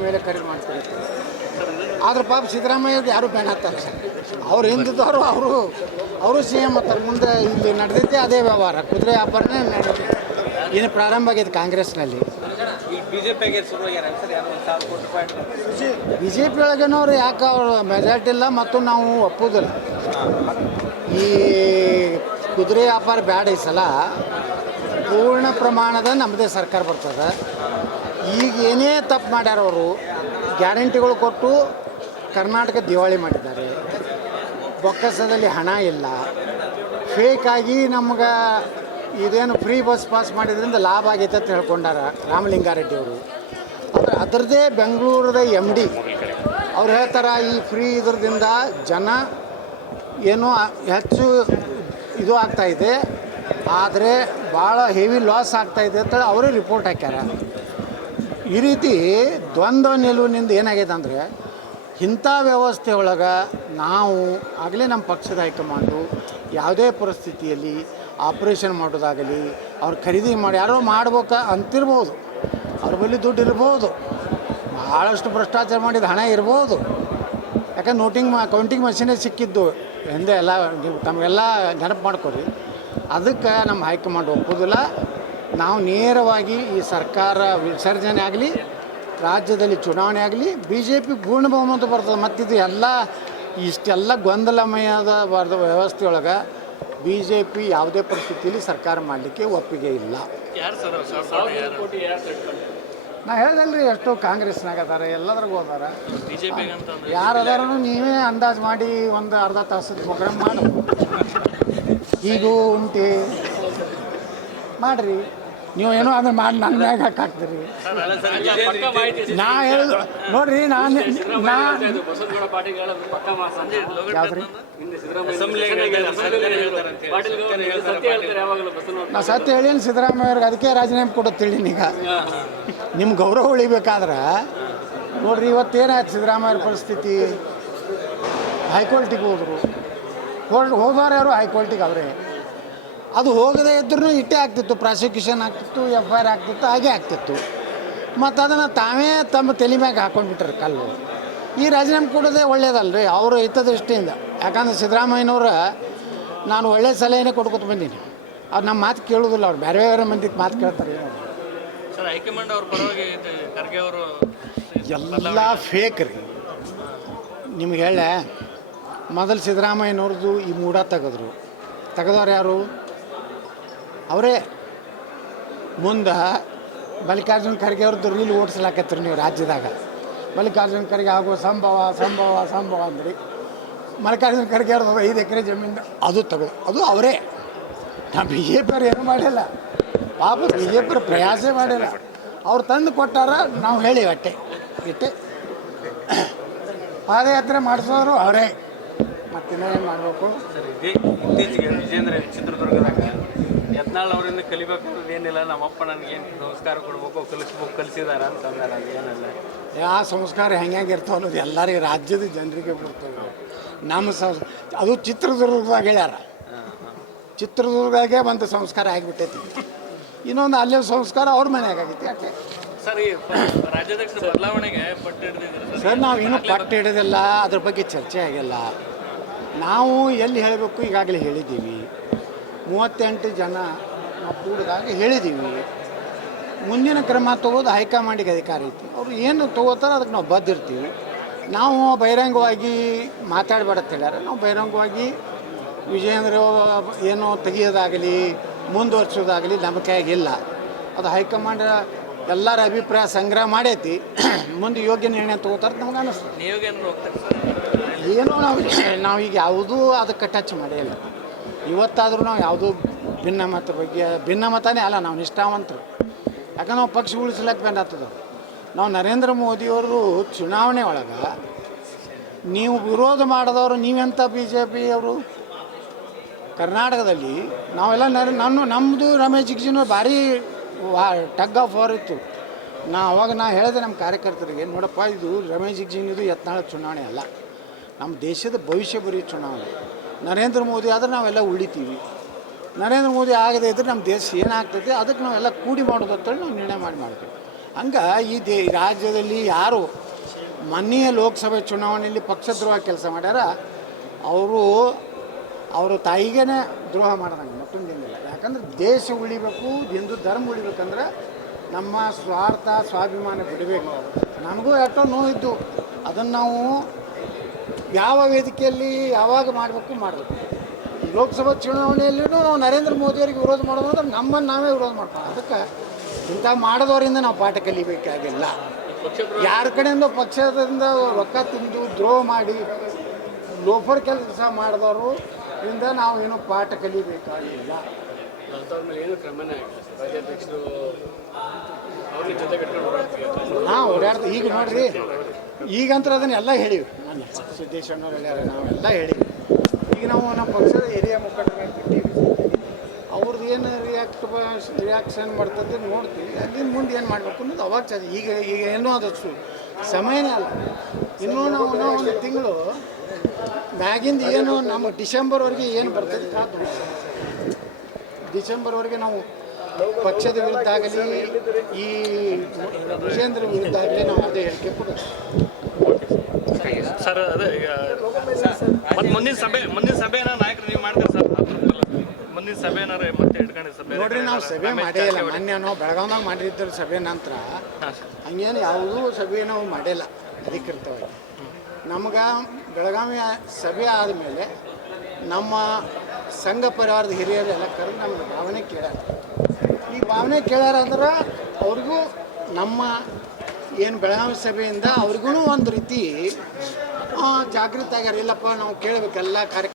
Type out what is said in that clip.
MLA ಖರೀದಿ ಮಾಡ್ತಾರೆ. ಆದ್ರೆ ಪಾಪ ಸಿದ್ದರಾಮಯ್ಯವ್ರಿಗೆ ಯಾರು ಬ್ಯಾನ್ ಆಗ್ತಾರೆ ಸರ್. ಅವ್ರು ಹಿಂದಿದ್ದವರು ಅವರು CM ಆಗ್ತಾರೆ. ಮುಂದೆ ಇಲ್ಲಿ ನಡೆದೈತೆ ಅದೇ ವ್ಯವಹಾರ, ಕುದುರೆ ವ್ಯಾಪಾರನೇ ನಡೆದೈತೆ. ಇನ್ನು ಪ್ರಾರಂಭ ಆಗೈತೆ ಕಾಂಗ್ರೆಸ್ನಲ್ಲಿ. BJP ಒಳಗೇನವ್ರು ಯಾಕೆ ಅವರು ಮೆಜಾರಿಟಿ ಇಲ್ಲ ಮತ್ತು ನಾವು ಒಪ್ಪೋದಿಲ್ಲ. ಈ ಕುದುರೆ ವ್ಯಾಪಾರ ಬ್ಯಾಡ ಈ ಸಲ ಪೂರ್ಣ ಪ್ರಮಾಣದ ನಮ್ಮದೇ ಸರ್ಕಾರ ಬರ್ತದೆ. ಈಗ ಏನೇ ತಪ್ಪು ಮಾಡ್ಯಾರ ಅವರು, ಗ್ಯಾರಂಟಿಗಳು ಕೊಟ್ಟು ಕರ್ನಾಟಕ ದಿವಾಳಿ ಮಾಡಿದ್ದಾರೆ. ಬೊಕ್ಕಸದಲ್ಲಿ ಹಣ ಇಲ್ಲ, ಫೇಕಾಗಿ ನಮ್ಗೆ ಇದೇನು ಫ್ರೀ ಬಸ್ ಪಾಸ್ ಮಾಡಿದ್ರಿಂದ ಲಾಭ ಆಗೈತೆ ಅಂತ ಹೇಳ್ಕೊಂಡಾರ ರಾಮಲಿಂಗಾರೆಡ್ಡಿ ಅವರು. ಅದರದ್ದೇ ಬೆಂಗಳೂರದ MD ಅವ್ರು ಹೇಳ್ತಾರೆ ಈ ಫ್ರೀ ಇದ್ರದಿಂದ ಜನ ಏನೋ ಹೆಚ್ಚು ಇದು ಆಗ್ತಾಯಿದೆ, ಆದರೆ ಭಾಳ ಹೆವಿ ಲಾಸ್ ಆಗ್ತಾಯಿದೆ ಅಂತೇಳಿ ಅವರೇ ರಿಪೋರ್ಟ್ ಹಾಕ್ಯಾರ. ಈ ರೀತಿ ದ್ವಂದ್ವ ನಿಲುವಿನಿಂದ ಏನಾಗಿದೆ ಅಂದರೆ, ಇಂಥ ವ್ಯವಸ್ಥೆ ಒಳಗೆ ನಾವು ಆಗಲೇ ನಮ್ಮ ಪಕ್ಷದ ಹೈಕಮಾಂಡು ಯಾವುದೇ ಪರಿಸ್ಥಿತಿಯಲ್ಲಿ ಆಪ್ರೇಷನ್ ಮಾಡೋದಾಗಲಿ, ಅವ್ರು ಖರೀದಿ ಮಾಡಿ ಯಾರೋ ಮಾಡ್ಬೇಕ ಅಂತಿರ್ಬೋದು, ಅವ್ರ ಬಳಿ ದುಡ್ಡು ಇರ್ಬೋದು, ಭಾಳಷ್ಟು ಭ್ರಷ್ಟಾಚಾರ ಮಾಡಿದ ಹಣ ಇರ್ಬೋದು. ಯಾಕಂದ್ರೆ ಕೌಂಟಿಂಗ್ ಮಷೀನೇ ಸಿಕ್ಕಿದ್ದು ಹಿಂದೆ ಎಲ್ಲ ನೀವು ತಮಗೆಲ್ಲ ನೆನಪು ಮಾಡ್ಕೊರಿ. ಅದಕ್ಕೆ ನಮ್ಮ ಹೈಕಮಾಂಡ್ ಒಪ್ಪೋದಿಲ್ಲ. ನಾವು ನೇರವಾಗಿ ಈ ಸರ್ಕಾರ ವಿಸರ್ಜನೆ ಆಗಲಿ, ರಾಜ್ಯದಲ್ಲಿ ಚುನಾವಣೆ ಆಗಲಿ, BJP ಪೂರ್ಣ ಬಹುಮತ ಬರ್ತದೆ. ಮತ್ತಿದು ಇಷ್ಟೆಲ್ಲ ಗೊಂದಲಮಯದ ವ್ಯವಸ್ಥೆಯೊಳಗೆ BJP ಯಾವುದೇ ಪರಿಸ್ಥಿತಿಯಲ್ಲಿ ಸರ್ಕಾರ ಮಾಡಲಿಕ್ಕೆ ಒಪ್ಪಿಗೆ ಇಲ್ಲ. ನಾ ಹೇಳ್ದಲ್ರಿ, ಎಷ್ಟೋ ಕಾಂಗ್ರೆಸ್ನಾಗ ಅದಾರ, ಎಲ್ಲದ್ರಾಗ ಹೋದಾರ. ಯಾರದಾರೂ ನೀವೇ ಅಂದಾಜು ಮಾಡಿ ಒಂದು ಅರ್ಧ ತಾಸದ ಪ್ರೋಗ್ರಾಮ್ ಮಾಡು. ಹೀಗೂ ಉಂಟೆ ಮಾಡಿರಿ ನೀವು, ಏನೋ ಅಂದ್ರೆ ಮಾಡಿ ನನ್ನ ಮ್ಯಾಗ ಹಾಕ್ತೀರಿ. ನಾ ಹೇಳಿದ್ರು ನೋಡ್ರಿ, ಯಾವ್ದ್ರಿ ನಾ ಸತ್ಯ ಹೇಳೀನಿ ಸಿದ್ದರಾಮಯ್ಯವ್ರಿಗೆ, ಅದಕ್ಕೆ ರಾಜೀನಾಮೆ ಕೊಡೋದು ಹೇಳೀನಿ. ಈಗ ನಿಮ್ಮ ಗೌರವ ಉಳಿಬೇಕಾದ್ರೆ ನೋಡ್ರಿ, ಇವತ್ತೇನಾಯ್ತು ಸಿದ್ದರಾಮಯ್ಯವ್ರ ಪರಿಸ್ಥಿತಿ, ಹೈಕೋರ್ಟಿಗೆ ಹೋದವ್ರು ಯಾರು ಹೈಕೋರ್ಟಿಗೆ ಅವರೇ. ಅದು ಹೋಗದೇ ಇದ್ರೂ ಇಟ್ಟೇ ಆಗ್ತಿತ್ತು, ಪ್ರಾಸಿಕ್ಯೂಷನ್ ಆಗ್ತಿತ್ತು, FIR ಆಗ್ತಿತ್ತು, ಹಾಗೆ ಆಗ್ತಿತ್ತು. ಮತ್ತು ಅದನ್ನು ತಾವೇ ತಮ್ಮ ತಲೆ ಮ್ಯಾಗ ಹಾಕೊಂಡ್ಬಿಟ್ರೆ ಕಲ್ಲು. ಈ ರಾಜೀನಾಮೆ ಕೊಡೋದೇ ಒಳ್ಳೇದಲ್ರಿ ಅವರು ಹಿತದೃಷ್ಟಿಯಿಂದ. ಯಾಕಂದ್ರೆ ಸಿದ್ದರಾಮಯ್ಯನವ್ರು ನಾನು ಒಳ್ಳೆಯ ಸಲಹೆನೇ ಕೊಡ್ಕೊತ ಬಂದೀನಿ. ಅವ್ರು ನಮ್ಮ ಮಾತು ಕೇಳೋದಿಲ್ಲ, ಅವ್ರು ಬೇರೆ ಬೇರೆ ಮಂದಿಗೆ ಮಾತು ಕೇಳ್ತಾರೆ. ಎಲ್ಲ ಫೇಕ್ ರೀ. ನಿಮ್ಗೆ ಹೇಳ, ಮೊದಲು ಸಿದ್ದರಾಮಯ್ಯನವ್ರದ್ದು ಈ ಮೂಡ ತೆಗೆದವ್ರು ಯಾರು? ಅವರೇ. ಮುಂದೆ ಮಲ್ಲಿಕಾರ್ಜುನ ಖರ್ಗೆ ಅವ್ರದ್ದು ರೀಲ್ ಓಡಿಸ್ಲಾಕತ್ರಿ ನೀವು ರಾಜ್ಯದಾಗ. ಮಲ್ಲಿಕಾರ್ಜುನ ಖರ್ಗೆ ಆಗೋ ಸಂಭವ ಅಂದ್ರಿ. ಮಲ್ಲಿಕಾರ್ಜುನ ಖರ್ಗೆ ಅವ್ರದ್ದು 5 ಎಕರೆ ಜಮೀನು ಅದು ಅವರೇ. ನಾವು BJP ಏನೂ ಮಾಡಿಲ್ಲ, ಪಾಪ BJP ಪ್ರಯಾಸೇ ಮಾಡಿಲ್ಲ. ಅವ್ರು ತಂದು ಕೊಟ್ಟಾರ, ನಾವು ಹೇಳಿ ಇಟ್ಟೆ ಪಾದಯಾತ್ರೆ ಮಾಡಿಸೋರು ಅವರೇ. ಮತ್ತಿನ್ನ ಏನು ಮಾಡಬೇಕು? ಇತ್ತೀಚೆಗೆ ವಿಜೇಂದ್ರ ಚಿತ್ರದುರ್ಗದಾಗ ಯತ್ನಾಳ್ ಅವರಿಂದ ಕಲಿಬೇಕಾದ್ರೆ ಏನಿಲ್ಲ, ನಮ್ಮಪ್ಪ ನನಗೇನು ಸಂಸ್ಕಾರ ಕೊಡ್ಬೇಕು, ಕಲಿಸಿದಾರ ಅಂತಂದಾರ. ಏನಿಲ್ಲ, ಯಾವ ಸಂಸ್ಕಾರ ಹೆಂಗಿರ್ತಾವ ಅನ್ನೋದು ಎಲ್ಲರಿಗೆ, ರಾಜ್ಯದ ಜನರಿಗೆ ಬರ್ತವೆ. ನಮ್ಮ ಅದು ಚಿತ್ರದುರ್ಗದಾಗ ಹೇಳ್ಯಾರ. ಚಿತ್ರದುರ್ಗದಾಗೆ ಒಂದು ಸಂಸ್ಕಾರ ಆಗಿಬಿಟ್ಟೈತಿ, ಇನ್ನೊಂದು ಅಲ್ಲೇ ಸಂಸ್ಕಾರ ಅವ್ರ ಮನೆಯಾಗ ಆಗೈತಿ. ಯಾಕೆ ಸರ್ ಈ ರಾಜ್ಯಾಧ್ಯಕ್ಷ ಬದಲಾವಣೆಗೆ ಪಟ್ಟು ಹಿಡಿದಿದ್ರು ಸರ್? ನಾವು ಇನ್ನೂ ಪಟ್ಟು ಹಿಡಿದಿಲ್ಲ, ಅದ್ರ ಬಗ್ಗೆ ಚರ್ಚೆ ಆಗಿಲ್ಲ. ನಾವು ಎಲ್ಲಿ ಹೇಳಬೇಕು ಈಗಾಗಲೇ ಹೇಳಿದ್ದೀವಿ. 38 ಜನ ನಾವು ಕೂಡಿದಾಗ ಹೇಳಿದ್ದೀವಿ. ಮುಂದಿನ ಕ್ರಮ ತಗೋದು ಹೈಕಮಾಂಡಿಗೆ ಅಧಿಕಾರ ಐತಿ. ಅವರು ಏನು ತೊಗೋತಾರೋ ಅದಕ್ಕೆ ನಾವು ಬದ್ದಿರ್ತೀವಿ. ನಾವು ಬಹಿರಂಗವಾಗಿ ಮಾತಾಡಬೇಡಂತ ಹೇಳ್ಯಾರ. ನಾವು ಬಹಿರಂಗವಾಗಿ ವಿಜಯೇಂದ್ರ ಏನೋ ತೆಗಿಯೋದಾಗಲಿ ಮುಂದುವರ್ಸೋದಾಗಲಿ ನಮ್ಮ ಕೈಯಾಗಿಲ್ಲ. ಅದು ಹೈಕಮಾಂಡ್ ಎಲ್ಲರ ಅಭಿಪ್ರಾಯ ಸಂಗ್ರಹ ಮಾಡೈತಿ. ಮುಂದೆ ಯೋಗ್ಯ ನಿರ್ಣಯ ತೊಗೋತಾರೆ ನಮ್ಗೆ ಅನ್ನಿಸ್ತದೆ. ಏನೋ ನಾವೀಗ ಯಾವುದೂ ಅದಕ್ಕೆ ಟಚ್ ಮಾಡಿಲ್ಲ. ಇವತ್ತಾದರೂ ನಾವು ಯಾವುದೂ ಭಿನ್ನಮತನೇ ಅಲ್ಲ, ನಾವು ನಿಷ್ಠಾವಂತರು. ಯಾಕಂದ್ರೆ ನಾವು ಪಕ್ಷ ಉಳಿಸ್ಲಿಕ್ಕೆ ಬಂದಾಗ್ತದೆ. ನಾವು ನರೇಂದ್ರ ಮೋದಿಯವರು ಚುನಾವಣೆ ಒಳಗೆ ನೀವು ವಿರೋಧ ಮಾಡಿದವರು ನೀವೆಂಥ BJP ಅವರು ಕರ್ನಾಟಕದಲ್ಲಿ ನಾವೆಲ್ಲ ನಮ್ಮದು ರಮೇಶ್ ಜಿಗಜಿನ ಭಾರಿ ಟಗ್ ಆಫ್ ವಾರ್ ಇತ್ತು. ಅವಾಗ ನಾ ಹೇಳಿದೆ ನಮ್ಮ ಕಾರ್ಯಕರ್ತರಿಗೆ, ನೋಡಪ್ಪ, ಇದು ರಮೇಶ್ ಜಿಗಜಿನಿದು ಯತ್ನಾಳ್ ಚುನಾವಣೆ ಅಲ್ಲ, ನಮ್ಮ ದೇಶದ ಭವಿಷ್ಯ ಬರೀ ಚುನಾವಣೆ. ನರೇಂದ್ರ ಮೋದಿ ಆದರೆ ನಾವೆಲ್ಲ ಉಳಿತೀವಿ, ನರೇಂದ್ರ ಮೋದಿ ಆಗದೇ ಇದ್ದರೆ ನಮ್ಮ ದೇಶ ಏನಾಗ್ತೈತೆ ಅದಕ್ಕೆ ನಾವೆಲ್ಲ ಕೂಡಿ ಮಾಡೋದು ಅಂತೇಳಿ ನಾವು ನಿರ್ಣಯ ಮಾಡ್ತೀವಿ. ಹಂಗೆ ಈ ರಾಜ್ಯದಲ್ಲಿ ಯಾರು ಮೊನ್ನೆಯ ಲೋಕಸಭೆ ಚುನಾವಣೆಯಲ್ಲಿ ಪಕ್ಷದ್ರೋಹ ಕೆಲಸ ಮಾಡ್ಯಾರ ಅವರು ತಾಯಿಗೇನೆ ದ್ರೋಹ ಮಾಡ್ದಂಗೆ ಮತ್ತೊಂದೇನಿಲ್ಲ. ಯಾಕಂದ್ರೆ ದೇಶ ಉಳಿಬೇಕು, ಹಿಂದೂ ಧರ್ಮ ಉಳಿಬೇಕಂದ್ರೆ ನಮ್ಮ ಸ್ವಾರ್ಥ ಸ್ವಾಭಿಮಾನ ಬಿಡಬೇಕು. ನಮಗೂ ಎಷ್ಟೋ ನೋವಿದ್ದು ಅದನ್ನು ನಾವು ಯಾವ ವೇದಿಕೆಯಲ್ಲಿ ಯಾವಾಗ ಮಾಡಬೇಕು. ಲೋಕಸಭಾ ಚುನಾವಣೆಯಲ್ಲೂ ನಾವು ನರೇಂದ್ರ ಮೋದಿಯವರಿಗೆ ವಿರೋಧ ಮಾಡೋದು ಅಂದ್ರೆ ನಮ್ಮನ್ನು ನಾವೇ ವಿರೋಧ ಮಾಡ್ತೀವಿ. ಅದಕ್ಕೆ ಇಂಥ ಮಾಡೋದವರಿಂದ ನಾವು ಪಾಠ ಕಲಿಬೇಕಾಗಿಲ್ಲ. ಯಾರ ಕಡೆಯಿಂದ ಪಕ್ಷದಿಂದ ರೊಕ್ಕ ತಿಂದು ದ್ರೋಹ ಮಾಡಿ ಲೋಫರ್ ಕೆಲಸ ಮಾಡಿದವರು ಇಂದ ನಾವು ಏನೂ ಪಾಠ ಕಲಿಬೇಕಾಗಿಲ್ಲ. ಏನು ಕ್ರಮನೇ ರಾಜ್ಯಾಧ್ಯಕ್ಷರು ಅವ್ರ ಜೊತೆ ಹಾಂ ಓಡಾಡ್ತೀವಿ. ಈಗ ನೋಡ್ರಿ, ಈಗಂತೂ ಅದನ್ನೆಲ್ಲ ಹೇಳಿವಿ. ನಾನು ಸಿದ್ದೇಶ್ವರನವ್ರು ಹೇಳ್ಯಾರ, ನಾವೆಲ್ಲ ಹೇಳಿವಿ. ಈಗ ನಾವು ನಮ್ಮ ಪಕ್ಷದ ಹಿರಿಯ ಮುಖಂಡರಾಗಿ ಬಿಟ್ಟಿವಿ. ಅವ್ರದ್ದು ಏನು ರಿಯಾಕ್ಷನ್ ಮಾಡ್ತದೆ ನೋಡ್ತೀವಿ. ಅಲ್ಲಿಂದ ಮುಂದೆ ಏನು ಮಾಡಬೇಕು ಅನ್ನೋದು ಅವಾಗ ಈಗ ಏನೋ ಅದು ಸಮಯನೇ ಅಲ್ಲ. ಇನ್ನೂ ನಾವು ಒಂದು ತಿಂಗಳು ಮ್ಯಾಗಿಂದ ಏನು ನಮ್ಮ ಡಿಸೆಂಬರ್ವರೆಗೆ ಏನು ಬರ್ತದೆ ಕಾದು ಡಿಸೆಂಬರ್ವರೆಗೆ ನಾವು ಪಕ್ಷದ ವಿರುದ್ಧ ಆಗಲಿ ಈ ವಿಜೇಂದ್ರ ವಿರುದ್ಧ ಆಗಲಿ ನಾವು ಅದೇ ಹೇಳಿಕೆ ಕೊಡೋದು. ಸರ್ ಅದೇ ಈಗ ಮತ್ತೆ ಮುಂದಿನ ಸಭೆನ ನಾಯಕರು ನೀವು ಮಾಡ್ತೀರಿ ಸರ್? ಮುಂದಿನ ಸಭೆನಾರ ಮತ್ತೆ ಇಟ್ಕೊಂಡಿರಿ ಸರ್? ನೋಡ್ರಿ, ನಾವು ಸಭೆ ಮಾಡೇ ಇಲ್ಲ. ಮೊನ್ನೆ ನಾವು ಬೆಳಗಾವ್ದಾಗ ಮಾಡಿರ್ತಾರೆ ಸಭೆ. ನಂತರ ಹಂಗೇನು ಯಾವುದೂ ಸಭೆ ನಾವು ಮಾಡಿಲ್ಲ ಅಧಿಕೃತವಾಗಿ. ನಮ್ಗೆ ಬೆಳಗಾವಿ ಸಭೆ ಆದಮೇಲೆ ನಮ್ಮ ಸಂಘ ಪರಿವಾರದ ಹಿರಿಯರೆಲ್ಲ ಕರೆದು ನಮ್ಗೆ ಭಾವನೆ ಕೇಳ್ಯಾರ. ಈ ಭಾವನೆ ಕೇಳ್ಯಾರ ಅಂದ್ರೆ ಅವ್ರಿಗೂ ನಮ್ಮ ಏನು ಬೆಳಗಾವಿ ಸಭೆಯಿಂದ ಅವ್ರಿಗೂ ಒಂದು ರೀತಿ ಜಾಗೃತಿ ಆಗ್ಯಾರ. ಇಲ್ಲಪ್ಪ ನಾವು ಕೇಳಬೇಕೆಲ್ಲ ಕಾರ್ಯಕ್ರಮ